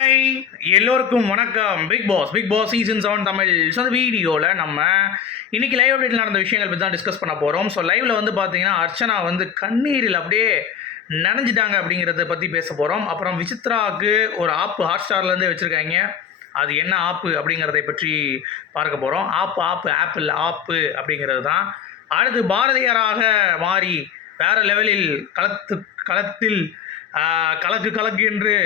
Hi எல்லோருக்கும் வணக்கம். Big boss big boss season seven Tamil so அந்த வீடியோவில் நம்ம இன்னைக்கு லைவ் அப்டேட்டில் நடந்த விஷயங்கள் பற்றி தான் டிஸ்கஸ் பண்ண போகிறோம் ஸோ லைவில் வந்து பார்த்தீங்கன்னா அர்ச்சனா வந்து கண்ணீரில் அப்படியே நனைஞ்சிட்டாங்க அப்படிங்கிறத பற்றி பேச போகிறோம் அப்புறம் விசித்ராவுக்கு ஒரு ஆப்பு ஹாட் ஸ்டார்லேருந்தே வச்சுருக்காங்க. அது என்ன ஆப்பு அப்படிங்கிறதை பற்றி பார்க்க போகிறோம் ஆப்பு ஆப்பு ஆப்பிள் ஆப்பு அப்படிங்கிறது தான். அடுத்து பாரதியாராக மாறி வேறு லெவலில் களத்து களத்தில் கலக்கு கலக்கு என்று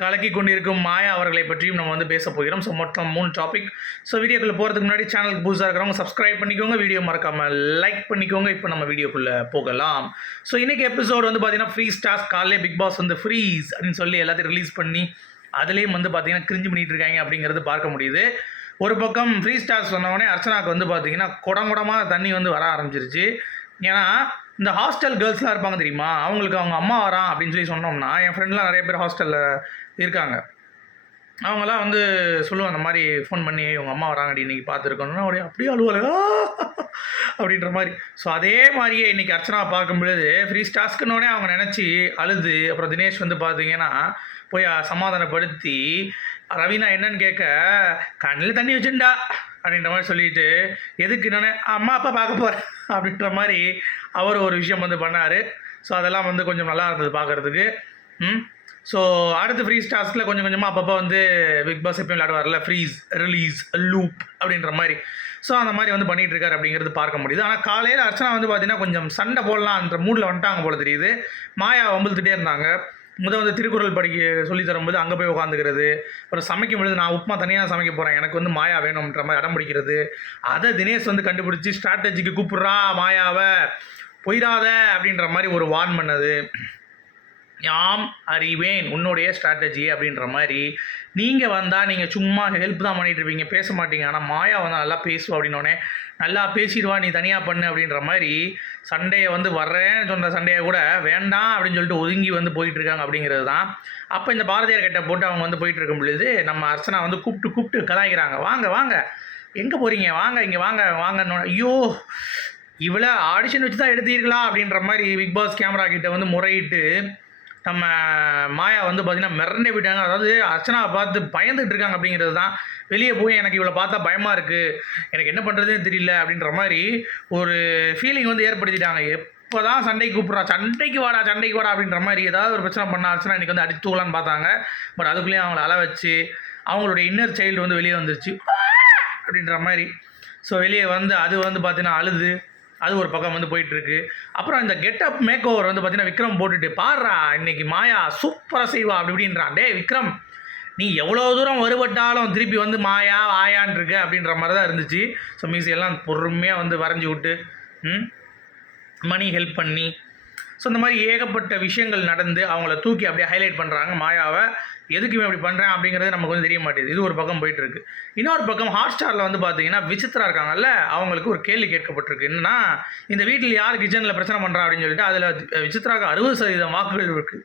கலக்கி கொண்டிருக்கும் மாயா அவர்களை பற்றியும் நம்ம வந்து பேச போகிறோம். ஸோ மொத்தம் மூணு டாபிக் ஸோ வீடியோக்குள்ளே போகிறதுக்கு முன்னாடி சேனலுக்கு புதுசாக இருக்கிறவங்க சப்ஸ்கிரைப் பண்ணிக்கோங்க. வீடியோ மறக்காமல் லைக் பண்ணிக்கோங்க. இப்போ நம்ம வீடியோக்குள்ளே போகலாம். ஸோ இன்றைக்கி எபிசோட் வந்து பார்த்தீங்கன்னா ஃப்ரீ ஸ்டார்ஸ் காலையிலே பிக் பாஸ் வந்து ஃப்ரீஸ் அப்படின்னு சொல்லி எல்லாத்தையும் ரிலீஸ் பண்ணி அதுலேயும் வந்து பார்த்தீங்கன்னா கிரிஞ்சு பண்ணிட்டு இருக்காங்க அப்படிங்கிறது பார்க்க முடியுது. ஒரு பக்கம் ஃப்ரீ ஸ்டார்ஸ் சொன்னவொடனே அர்ச்சனாவுக்கு வந்து பார்த்தீங்கன்னா குடங்குடமாக தண்ணி வந்து வர ஆரம்பிச்சிருச்சு. ஏன்னா இந்த ஹாஸ்டல் கேர்ள்ஸ்லாம் இருப்பாங்க தெரியுமா? அவங்களுக்கு அவங்க அம்மா வரான் அப்படின்னு சொல்லி சொன்னோம்னா என் ஃப்ரெண்ட்லாம் நிறைய பேர் ஹாஸ்டலில் இருக்காங்க. அவங்களாம் வந்து சொல்லுவாங்க அந்த மாதிரி ஃபோன் பண்ணி உங்கள் அம்மா வராங்கடி இன்னைக்கு பார்த்துருக்கணும்னா. அப்படியே அப்படியே அழுவலா அப்படின்ற மாதிரி. ஸோ அதே மாதிரியே இன்றைக்கி அர்ச்சனா பார்க்கும்பொழுது ஃப்ரீ ஸ்டாஸ்க்குன்னொடனே அவங்க நினச்சி அழுது அப்புறம் தினேஷ் வந்து பார்த்தீங்கன்னா போய் சமாதானப்படுத்தி ரவீனா என்னன்னு கேட்க கண்ணில் தண்ணி வச்சுண்டா அப்படின்ற மாதிரி சொல்லிட்டு எதுக்கு? நான் அம்மா அப்பா பார்க்க போகிறேன் அப்படின்ற மாதிரி அவர் ஒரு விஷயம் வந்து பண்ணார். ஸோ அதெல்லாம் வந்து கொஞ்சம் நல்லா இருந்தது பார்க்குறதுக்கு ம்? ஸோ அடுத்து ஃப்ரீ ஸ்டார்ஸில் கொஞ்சம் கொஞ்சமாக அப்பப்போ வந்து பிக் பாஸ் எப்பயும் விளையாடுவார்ல ஃப்ரீஸ் ரிலீஸ் லூப் அப்படின்ற மாதிரி. ஸோ அந்த மாதிரி வந்து பண்ணிகிட்டு இருக்காரு அப்படிங்கிறது பார்க்க முடியுது. ஆனால் காலையில் அர்ச்சனா வந்து பார்த்தீங்கன்னா கொஞ்சம் சண்டை போடலான்ற மூடில் வந்துட்டாங்க போல தெரியுது. மாயா வம்புத்துட்டே இருந்தாங்க. முத வந்து திருக்குறள் படிக்க சொல்லி தரும்போது அங்கே போய் உட்காந்துக்கிறது அப்புறம் சமைக்கும் பொழுது நான் உப்புமா தனியாக சமைக்க போகிறேன் எனக்கு வந்து மாயா வேணும்ன்ற மாதிரி அடம் பிடிக்கிறது. அதை தினேஷ் வந்து கண்டுபிடிச்சி ஸ்ட்ராட்டஜிக்கு கூப்பிட்றா மாயாவை. போயிடாத அப்படின்ற மாதிரி ஒரு வார்ன் பண்ணது. யாம் அறிவேன் உன்னுடைய ஸ்ட்ராட்டஜி அப்படின்ற மாதிரி. நீங்கள் வந்தால் நீங்கள் சும்மா ஹெல்ப் தான் பண்ணிட்டு இருப்பீங்க. பேச மாட்டீங்க. ஆனால் மாயா வந்து நல்லா பேசுவா அப்படின்னோடனே நல்லா பேசிடுவா நீ தனியாக பண்ணு அப்படின்ற மாதிரி சண்டையை வந்து வர்றேன்னு சொன்ன சண்டையை கூட வேண்டாம் அப்படின்னு சொல்லிட்டு ஒதுங்கி வந்து போயிட்டு இருக்காங்க அப்படிங்கிறது தான். அப்போ இந்த பாரதியார் கிட்ட போட்டு அவங்க வந்து போயிட்டு இருக்கும் பொழுது நம்ம அர்ச்சனா வந்து கூப்பிட்டு கூப்பிட்டு கலாய்க்கிறாங்க. வாங்க வாங்க. எங்கே போகிறீங்க வாங்க இங்கே வாங்க வாங்கன்னு ஐயோ இவ்வளோ ஆடிஷன் வச்சு தான் எடுத்தீர்களா அப்படின்ற மாதிரி பிக் பாஸ் கேமரா கிட்ட வந்து முறையிட்டு நம்ம மாயா வந்து பார்த்திங்கன்னா மிரண்டே போயிட்டாங்க. அதாவது அர்ச்சனாவை பார்த்து பயந்துட்டு இருக்காங்க அப்படிங்கிறது தான். வெளியே போய் எனக்கு இவ்வளோ பார்த்தா பயமாக இருக்குது எனக்கு என்ன பண்ணுறதுன்னு தெரியல அப்படின்ற மாதிரி ஒரு ஃபீலிங் வந்து ஏற்படுத்திட்டாங்க. எப்போ தான் சண்டைக்கு கூப்பிட்றா சண்டைக்கு வாடா சண்டைக்கு வாடா அப்படின்ற மாதிரி ஏதாவது ஒரு பிரச்சனை பண்ண அர்ச்சனா இன்னைக்கு வந்து அடித்து பார்த்தாங்க. பட் அதுக்குள்ளேயும் அவங்கள அள வச்சு அவங்களுடைய இன்னர் சைல்டு வந்து வெளியே வந்துருச்சு. அப்படின்ற மாதிரி. ஸோ வெளியே வந்து அது வந்து பார்த்தீங்கன்னா அழுது. அது ஒரு பக்கம் வந்து போயிட்டுருக்கு. அப்புறம் இந்த கெட்டப் மேக் ஓவர் வந்து பார்த்தீங்கன்னா விக்ரம் போட்டுட்டு பாடுறா இன்னைக்கு மாயா சூப்பராக செய்வா அப்படி இப்படின்றான். டேய் விக்ரம் நீ எவ்வளோ தூரம் வருபட்டாலும் திருப்பி வந்து மாயா ஆயான் இருக்க அப்படின்ற மாதிரி தான் இருந்துச்சு. ஸோ மீஸ் எல்லாம் பொறுமையாக வந்து வரைஞ்சி விட்டு ம் மணி ஹெல்ப் பண்ணி ஸோ இந்த மாதிரி ஏகப்பட்ட விஷயங்கள் நடந்து அவங்கள தூக்கி அப்படியே ஹைலைட் பண்ணுறாங்க மாயாவை. எதுக்குமே அப்படி பண்ணுறேன் அப்படிங்கிறது நமக்கு வந்து தெரிய மாட்டேங்குது. இது ஒரு பக்கம் போயிட்டு இருக்கு இன்னொரு பக்கம் ஹாட் ஸ்டாரில் வந்து பார்த்தீங்கன்னா விசித்ரா இருக்காங்கல்ல அவங்களுக்கு ஒரு கேள்வி கேட்கப்பட்டிருக்கு. என்னன்னா இந்த வீட்டில் யார் கிச்சனில் பிரச்சனை பண்ணுறா அப்படின்னு சொல்லிட்டு அதில் விசித்ராவுக்கு அறுபது சதவீதம் வாக்குகள் இருக்குது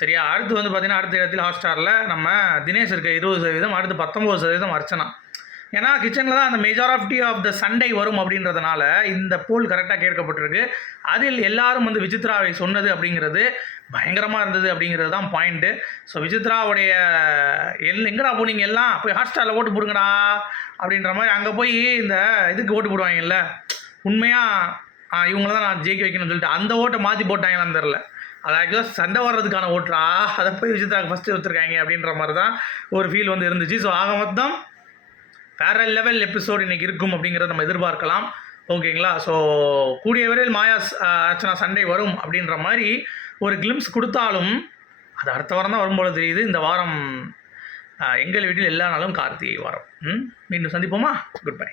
சரியா? அடுத்து வந்து பார்த்தீங்கன்னா அடுத்த இடத்துல ஹாட் ஸ்டாரில் நம்ம தினேஷ் இருக்க இருபது சதவீதம் அடுத்து பத்தொம்பது சதவீதம் அர்ச்சனா. ஏன்னா கிச்சனில் தான் அந்த மெஜாரிட்டி ஆஃப் த சண்டை வரும் அப்படின்றதுனால இந்த போல் கரெக்டாக கேட்கப்பட்டிருக்கு. அதில் எல்லாரும் வந்து விசித்ராவை சொன்னது அப்படிங்கிறது பயங்கரமாக இருந்தது அப்படிங்கிறது தான் பாயிண்ட்டு ஸோ விசித்ராவுடைய எல் எங்கடா போனீங்க எல்லாம்? போய் ஹாஸ்டலில் ஓட்டு போடுங்கடா அப்படின்ற மாதிரி அங்கே போய் இந்த இதுக்கு ஓட்டு போடுவாங்கல்ல. உண்மையாக இவங்கள தான் நான் ஜெயிக்க வைக்கணும்னு சொல்லிட்டு அந்த ஓட்டை மாற்றி போட்டாங்களான்னு தெரில அது ஆக்சுவலாக சண்டை வர்றதுக்கான ஓட்டுறா அதை போய் விசித்ராவுக்கு ஃபஸ்ட்டு எடுத்துருக்காங்க அப்படின்ற மாதிரி தான் ஒரு ஃபீல் வந்து இருந்துச்சு. ஸோ ஆக மொத்தம் வேற லெவல் எபிசோட் இன்னைக்கு இருக்கும் அப்படிங்கிறத நம்ம எதிர்பார்க்கலாம். ஓகேங்களா? ஸோ கூடிய விரைவில் மாயா அர்ச்சனா சண்டை வரும் அப்படின்ற மாதிரி ஒரு கிளிம்ஸ் கொடுத்தாலும் அது அடுத்த வாரம் தான் வரும்போது தெரியுது. இந்த வாரம் எங்கள் வீட்டில் எல்லா நாளும் கார்த்திகை வாரம். ம்? மீண்டும் சந்திப்போமா? Good bye